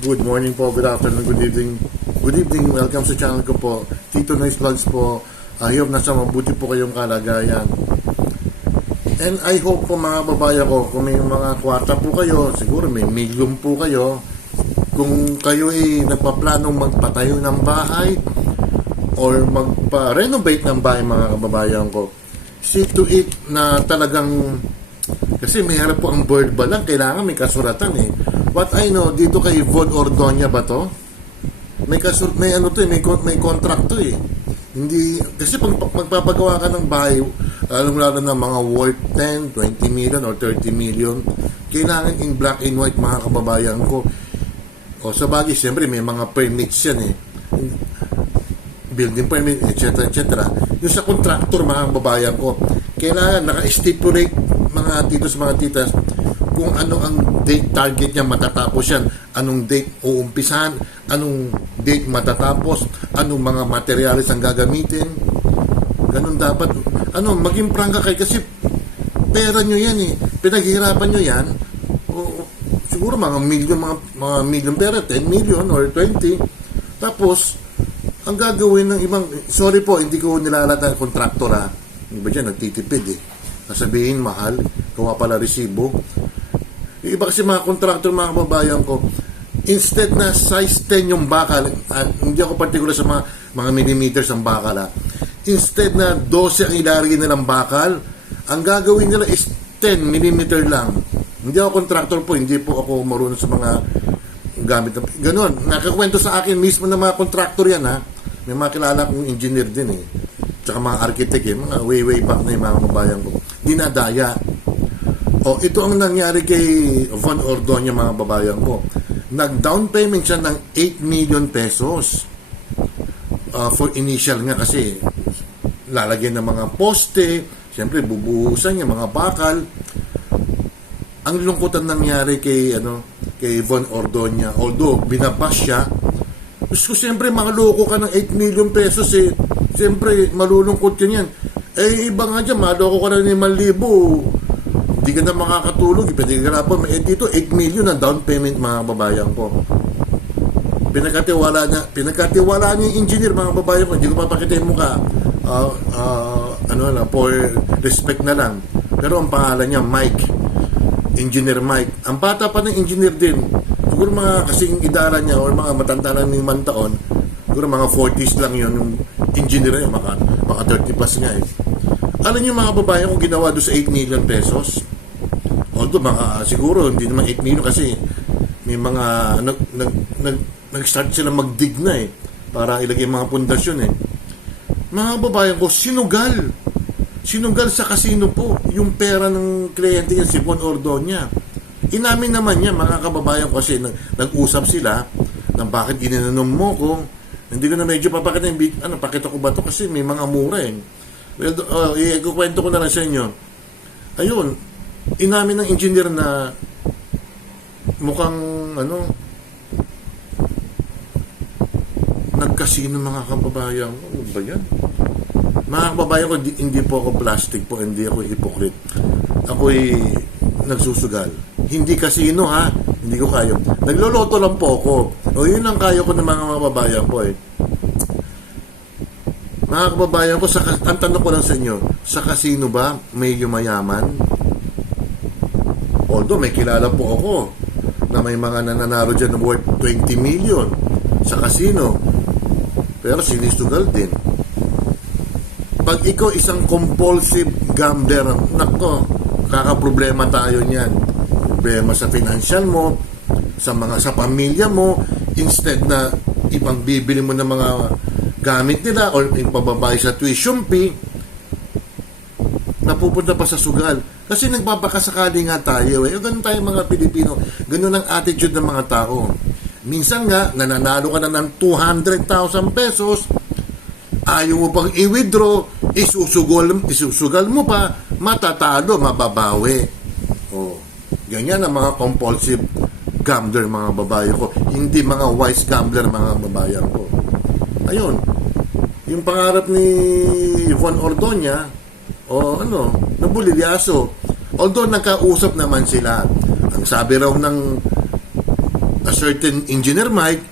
Good morning po, good afternoon, good evening. Good evening, welcome sa channel ko po. Tito Noise Vlogs po. I hope nasa mabuti po kayong kalagayan. And I hope po mga babayan ko, kung may mga kwarta po kayo, siguro may million po kayo, kung kayo ay nagpaplanong magpatayo ng bahay or magpa-renovate ng bahay mga kababayan ko, see to it na talagang, kasi may harap po ang bird ba lang, kailangan may kasuratan eh. What I know, dito kay Von Ordonia ba to? May ano to eh, may contract to eh. Hindi, kasi pag magpapagawa ka ng bahay, lalo na mga worth 10, 20 million or 30 million, kailangan in black and white mga kababayan ko. O sa bagay, siyempre may mga permits yan eh. Building permit, etc. Yung sa contractor mga kababayan ko, kailangan naka-stipulate mga titos, mga titas, kung ano ang date target niya matatapos yan, anong date uumpisahan, anong date matatapos, anong mga materials ang gagamitin. Ganun dapat. Maging prangka kayo kasi pera nyo yan eh. Pinaghihirapan nyo yan. Siguro mga million pera, 10 million or 20. Tapos, ang gagawin ng ibang, sorry po, hindi ko nilalata ng kontraktor ha. Iba dyan, nagtitipid eh. Nasabihin mahal, gawa pala resibo. Yung iba kasi mga kontraktor, mga kababayan ko, instead na size 10 yung bakal, hindi ako particular sa mga millimeters ang bakal ha. Instead na 12 ang ilalagay nilang bakal, ang gagawin nila is 10 millimeter lang. Hindi ako kontraktor po, hindi po ako marunong sa mga gamit. Ganon, nakakwento sa akin mismo ng mga kontraktor yan ha. May mga kilala kong engineer din eh. Tsaka mga architect eh, mga way back na yung mga kababayan ko. Dinadaya. Ito ang nangyari kay Von Ordonia mga babayan ko. Nag-down payment siya ng 8 million pesos for initial nga kasi lalagyan ng mga poste, siyempre bubuhusan niya mga bakal. Ang lungkutan nangyari kay Von Ordonia, although binabas siya, gusto siyempre makaloko ka ng 8 million pesos eh. Siyempre malulungkot yun yan. Iba nga dyan, maloko ka ng 5,000. Hindi ka na makakatulog, pinaghirapan. Dito, 8 million na down payment mga babayan ko. Pinagkatiwala niya yung engineer mga babayan ko. Hindi ko papakita yung mukha. For respect na lang. Pero ang pangalan niya, Mike. Engineer Mike. Ang bata pa ng engineer din. Siguro mga kasing idara niya or mga matanda na ng 5 taon. Siguro mga 40s lang yun yung engineer niya. Mga 30 plus nga eh. Alam niyo mga babayan ko ginawa doon sa 8 million pesos? Although siguro hindi naman 8 million kasi may mga nag-start sila magdig na eh para ilagay mga pundasyon eh. Mga babayan ko, sinugal sa casino po yung pera ng kliyente niya, si Von Ordonia. Inamin naman niya mga kababayan ko kasi nag-usap sila ng bakit gininanom mo ko. Hindi ko na medyo papakita yung pakita ko ba to kasi may mga mura eh. Well, ikukwento ko na lang sa inyo. Ayun, inamin ng engineer na mukhang nagkasino mga kababayan ko. Ano ba yan? Mga kababayan ko, hindi po ako plastic po, hindi ako hypocrite. Ako'y nagsusugal. Hindi kasino ha, hindi ko kayo. Nagloloto lang po ako. Yun ang kayo ko ng mga kababayan ko eh. Mga kababayan ko, ang tanong ko lang sa inyo, sa casino ba may yumayaman? Although may kilala po ako na may mga nananalo dyan worth 20 million sa casino. Pero sinisugal din. Pag ikaw isang compulsive gambler, nako, kakaproblema tayo niyan. Problema sa financial mo, sa pamilya mo, instead na ibang bibili mo ng mga gamit nila or ipababay sa tuition fee, napupunta pa sa sugal. Kasi nagbabakasakali nga tayo eh. Ganun tayo mga Pilipino. Ganun ang attitude ng mga tao. Minsan nga, nananalo ka na ng 200,000 pesos, ayaw mo pang i-withdraw, isusugal mo pa, matatalo, mababawi. Ganyan ang mga compulsive gambler mga babae ko. Hindi mga wise gambler mga babae ko. Ayun, yung pangarap ni Von Ordonia, nabulilyaso. Although nagkausap naman sila. Ang sabi raw ng a certain engineer Mike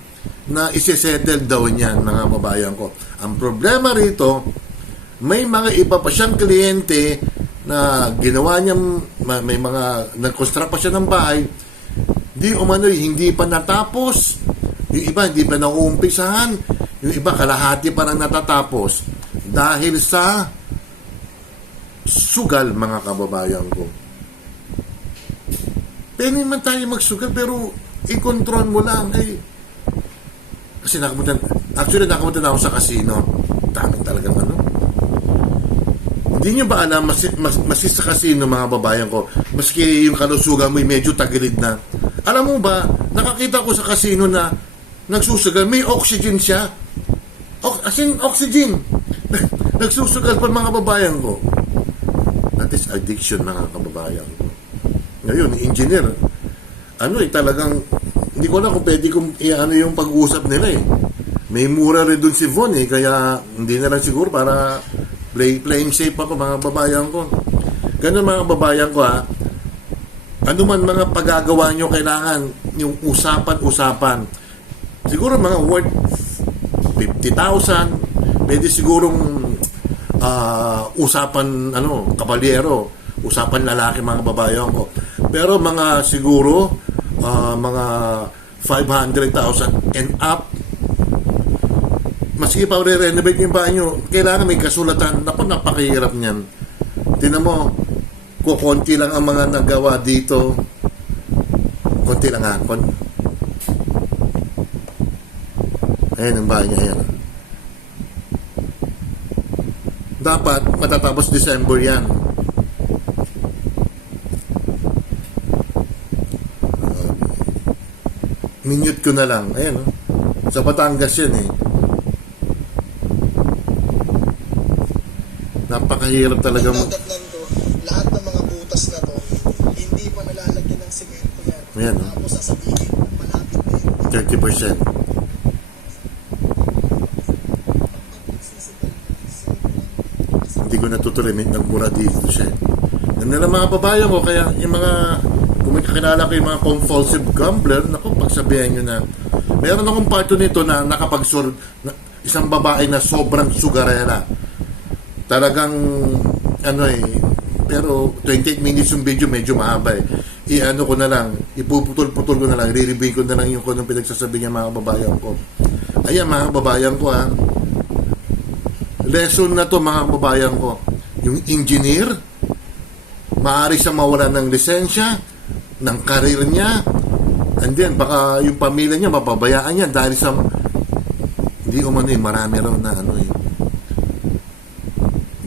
na isisettle daw niyan, mga kababayan ko. Ang problema rito, may mga iba pa siyang kliyente na ginawa niya, may mga nag-construct pa siya ng bahay, di umano'y hindi pa natapos, yung iba hindi pa nauumpisahan, yung iba kalahati pa lang natatapos dahil sa sugal, mga kababayan ko. Pwede naman tayo magsugal, pero i-control mo lang. Kasi nakapunta na ako sa casino. Dami talagang ano. Hindi nyo ba alam, masis sa casino, mga babayan ko, maski yung kalusugan mo medyo tagilid na. Alam mo ba, nakakita ko sa casino na nagsusugal, may oxygen siya. As in, oxygen. Nagsusugal pa, mga babayan ko. That is addiction, mga kababayan ko. Ngayon, engineer, talagang, hindi ko alam kung pwede kong yung pag-uusap nila May mura rin dun si Von kaya hindi na lang siguro para playing safe ako, mga babayan ko. Ganun, mga babayan ko, ano man mga pagagawa nyo, kailangan yung usapan-usapan. Siguro mga worth 50,000, pwede sigurong usapan, kabalyero, usapan lalaki, mga babayan ko. Pero mga siguro, mga 500,000 and up, maski pa re-renovate yung bahay nyo, kailangan may kasulatan. Naku, napakahirap niyan. Tingnan mo, konti lang ang mga nagawa dito. Konti lang ayan ang bahay niya, ayan. Dapat matatapos December yan. Minute ko na lang. Ayan, sa Batangas yan Napakahirap talaga mo. Lahat ng mga butas na to, hindi pa nalalagyan ng semento yan. Ayan, Tapos sasabihin, malapit na yun. 30%. Hindi ko natutuloy, nagmura dito siya. Yan na lang, mga babayan ko, kaya yung mga, kung may kakilala ko yung mga compulsive gambler, naku, pagsabihan nyo na. Meron akong parto nito na isang babae na sobrang sugarera. Talagang, pero 28 minutes yung video, medyo mahaba ko na lang, ipuputol-putol ko na lang, re-review ko na lang yung kung anong pinagsasabi niya, mga babayan ko. Ayan, mga babayan ko, lesson na to, mga babayan ko. Yung engineer, maaari siyang mawala ng lisensya, ng karir niya, and then baka yung pamilya niya mapabayaan niya dahil sa hindi marami raw na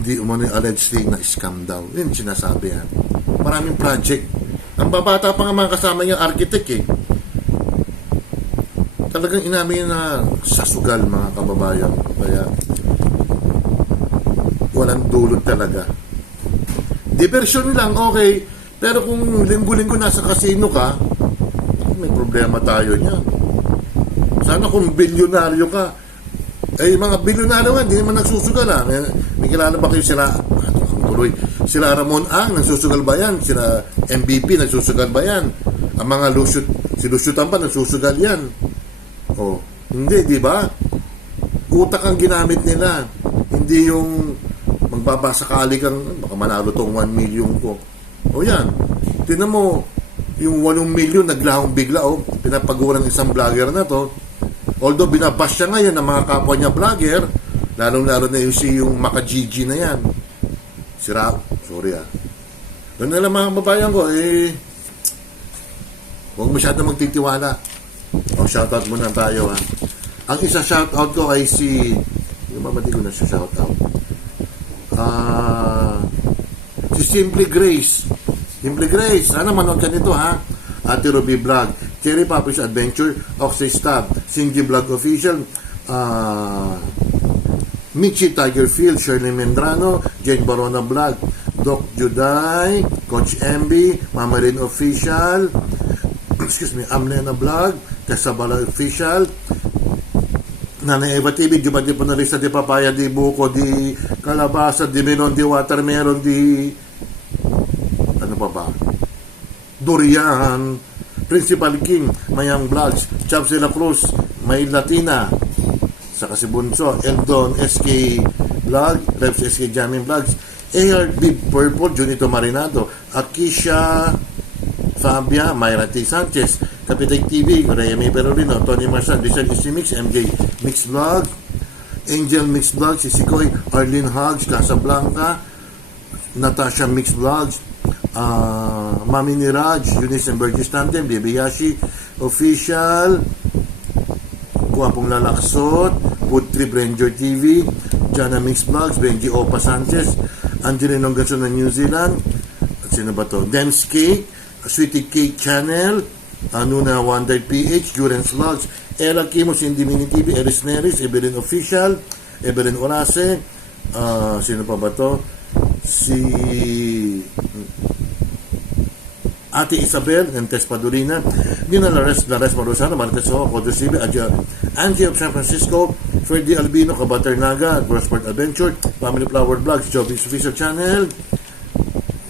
hindi allegedly na scam daw. Yun sinasabi maraming project. Ang babata pa nga mga kasama niya architect talagang inamin na sa sugal, mga kababayan. Kaya walang dulot talaga. Diversion lang, okay. Pero kung linggo-linggo nasa casino ka, may problema tayo niyan. Sana kung bilyonaryo ka, mga bilyonaryo nga, hindi naman nagsusugal May kilala ba kayo sila Ramon Ang, nagsusugal ba yan? Sila MVP, nagsusugal ba yan? Ang mga si Lucio Tampa, nagsusugal yan. Hindi, di ba? Utak ang ginamit nila. Hindi yung magbabasakali kang, baka manalo tong 1 million ko. Yan. Tingnan mo, yung 8 million, naglahong bigla, pinapaguran ng isang vlogger na to. Although, binabash siya ngayon ng mga kapwa niya vlogger, lalong-lalo na yung Maka-Gigi na yan. Sira, sorry Doon na lang, mga babayan ko, huwag masyado magtitiwala. Shoutout muna tayo, Ang isa shoutout ko ay yung mamati ko na siya shoutout. Si Simply Grace. Simply Grace, sana manood ka nito, Ate Ruby Vlog, Cherry Papi's Adventure, Oxy Stab, Singy Vlog Official, Michi Tigerfield, Shirley Mendrano, Jane Barona Vlog, Doc Juday, Coach MB, Mama Rin Official, Amlena Vlog, Kasabala Official, Nanay Eva TV, di ba di panalista di papaya, di buko, di kalabasa, di melon, di watermelon, di ano pa ba? Durian. Principal King, Mayang Vlogs, Chaps de la Cruz, May Latina, sa Kasibunso, Eldon SK Vlog, Reps SK Jamming Vlogs, AR Big Purple, Junito Marinado, Akisha Fabia, Myra T. Sanchez, Kapitay TV, Remy Perolino, Tony Marsan, Lizard Easy Mix, MJ Mix Vlog, Angel Mix Vlog, Sisikoy, Arlene Hogs, Casablanca, Natasha Mix Vlogs, Mami ni Raj, Eunice and Burgess Tandem, Baby Yashi, Official, Guwapong Lalaksot, Food Trip Ranger TV, Jana Mix Vlogs, Benji Opa Sanchez, Angelino Gason ng New Zealand, at sino ba to? Dems Cake, Sweetie Cake Channel, Nuna Wonder PH, Jurens Vlogs, Ella Kimos, Indie Mini TV, Eris Neris, Evelyn Official, Evelyn Orase, sino pa ba to? Si Ate Isabel, Nentes Padurina, Nina Lares Marosano, Martes Ho, Codo Sibi, Angie of San Francisco, Freddy Albino, Kabatar Naga, Grossport Adventure, Family Flower Vlogs, Joby's Official Channel,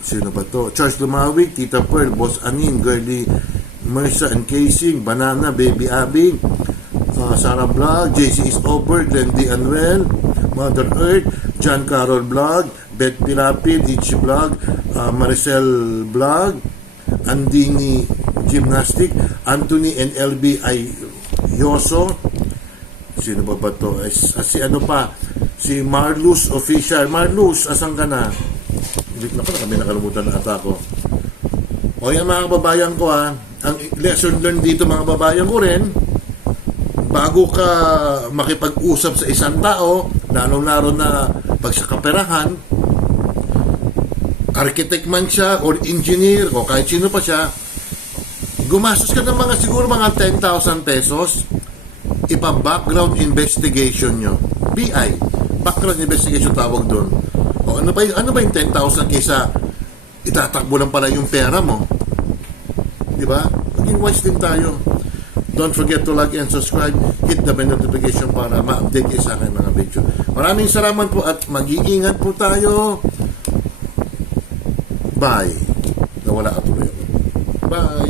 sino ba to? Charles Lumawig, Tita Pearl, Boss Anin, Girly Mersa and Casing, Banana, Baby Abby, Sarah Vlog, JC is Over, Glenn D. Anuel, Mother Earth, John Carol Vlog, Beth Pirapid, Ichi Vlog, Maricel Vlog, Andini Gymnastic, Anthony and LB Yoso, sino ba to? Si ano pa, si Marlus Official. Marlus, asan ka na? Hindi na kami nakalimutan na ata ko. O yan mga kababayan ko ha, ang lesson learned dito mga kababayan ko rin, bago ka makipag-usap sa isang tao, lalong-lalo na pag sa kaperahan, architect man siya or engineer o kahit sino pa siya, gumastos ka ng mga siguro mga 10,000 pesos ipa-background investigation nyo. BI, background investigation tawag doon. O ano ba yung 10,000 kaysa itatakbo lang pala yung pera mo? Di ba? Maging wise din tayo. Don't forget to like and subscribe. Hit the bell notification para ma-update kayo sa akin mga video. Maraming salamat po at mag-iingat po tayo. Bye. Nawala ka tuloy ako. Bye.